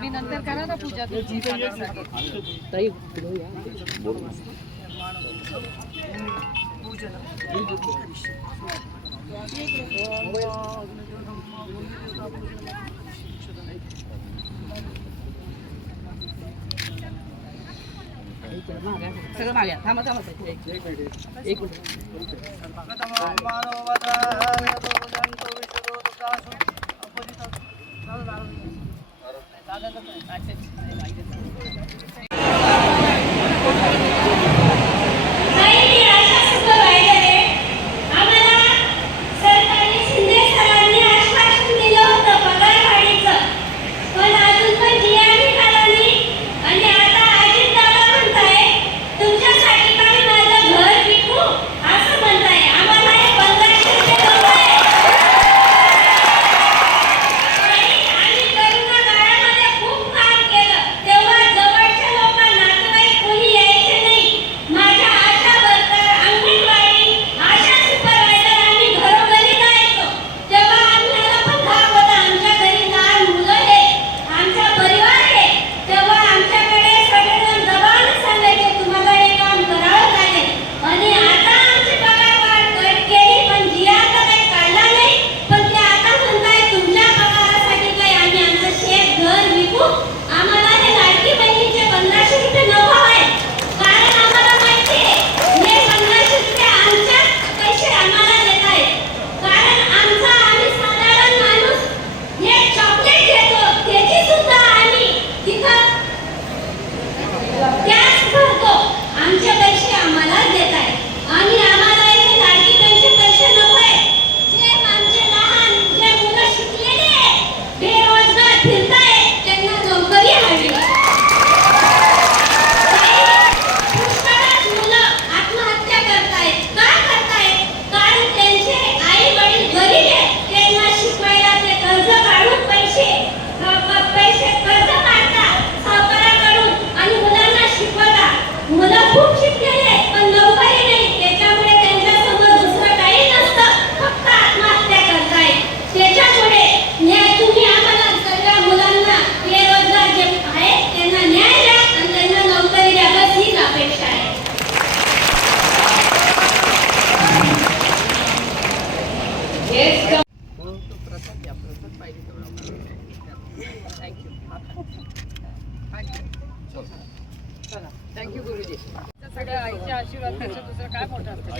मी नंतर करा ना पूजा तुझी सगळं मागे थांबा थांबा एक थँक्यू गुरुजी. सगळ्या आईच्या आशीर्वादापेक्षा दुसरं काय मोठं असतं.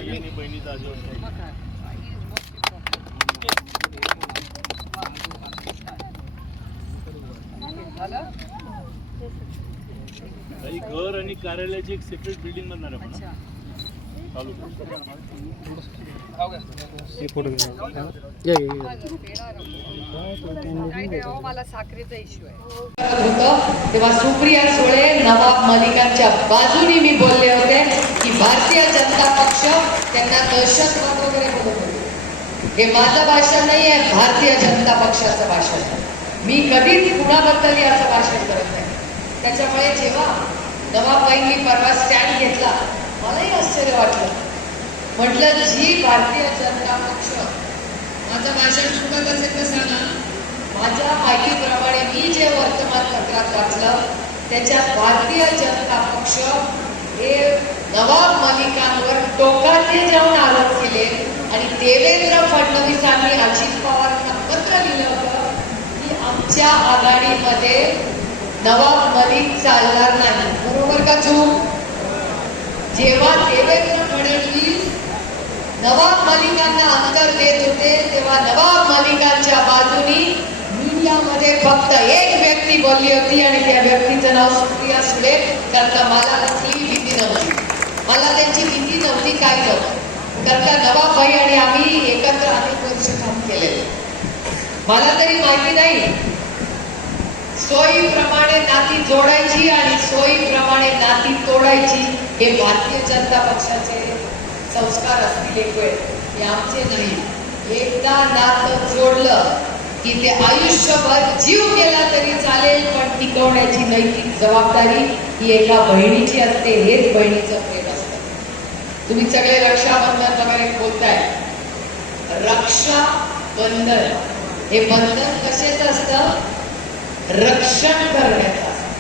काही घर आणि कार्यालयाची एक सेपरेट बिल्डिंग बनणार आहे. मला साखरेचा इश्यू आहे. तेव्हा सुप्रिया सुळे नवाब मलिकांच्या बाजूने मी बोलले होते की भारतीय जनता पक्ष त्यांना दहशतवाद वगैरे बोलत होते. हे माझं भाषण नाही आहे, भारतीय जनता पक्षाचं भाषण. मी कधीच कुणाबद्दल असं भाषण करत नाही. त्याच्यामुळे जेव्हा नवाबाईंनी परवा स्टँड घेतला मलाही आश्चर्य वाटलं. म्हटलं जी भारतीय जनता पक्ष माझं भाषण चुकत असेल तर सांगा. माझ्या माहितीप्रमाणे मी जे वर्तमानपत्रात वाचलं त्याच्यात भारतीय जनता पक्ष हे नवाब मलिकांवर टोकाचे जाऊन आरोप केले आणि देवेंद्र फडणवीसांनी अजित पवारांना पत्र लिहिलं होतं की आमच्या आघाडीमध्ये नवाब मलिक चालणार नाही. बरोबर का चूक? जेव्हा देवेंद्र फडणवीस नवाब मलिकांना अंतर देत होते तेव्हा नवाब मलिकांच्या बाजूनी मीडियामध्ये फक्त एक व्यक्ती बोलली होती आणि त्या व्यक्तीचं नाव सुप्रिया सुळे. कारण का मला कसली भीती नव्हती, मला त्यांची भीती नव्हती, काय नव्हतं. कारण का नवाबभाई आणि आम्ही एकत्र अनेक वर्ष काम केलेलं. मला तरी माहिती नाही, सोयीप्रमाणे नाती जोडायची आणि सोयीप्रमाणे नाती तोडायची हे भारतीय जनता पक्षाचे संस्कार असतील. एक वेळ हे आमचे नाही. एकदा नातं जोडलं की ते आयुष्यभर जीव गेला तरी चालेल, पण टिकवण्याची नैतिक जबाबदारी ही एका बहिणीची असते. हेच बहिणीचं प्रेम असतं. तुम्ही सगळे रक्षाबंधन वगैरे बोलताय. रक्षाबंधन हे बंधन कशाचं असतं? रक्षण करण्याचं असतं.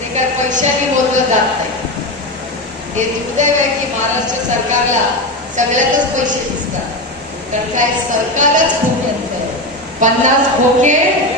ते काय पैशाने मोजलं जात नाही. हे दुर्दैव आहे की महाराष्ट्र सरकारला सगळ्यातच पैसे दिसतात. तर काय सरकारच खोक्यांचं आहे. 50 खोके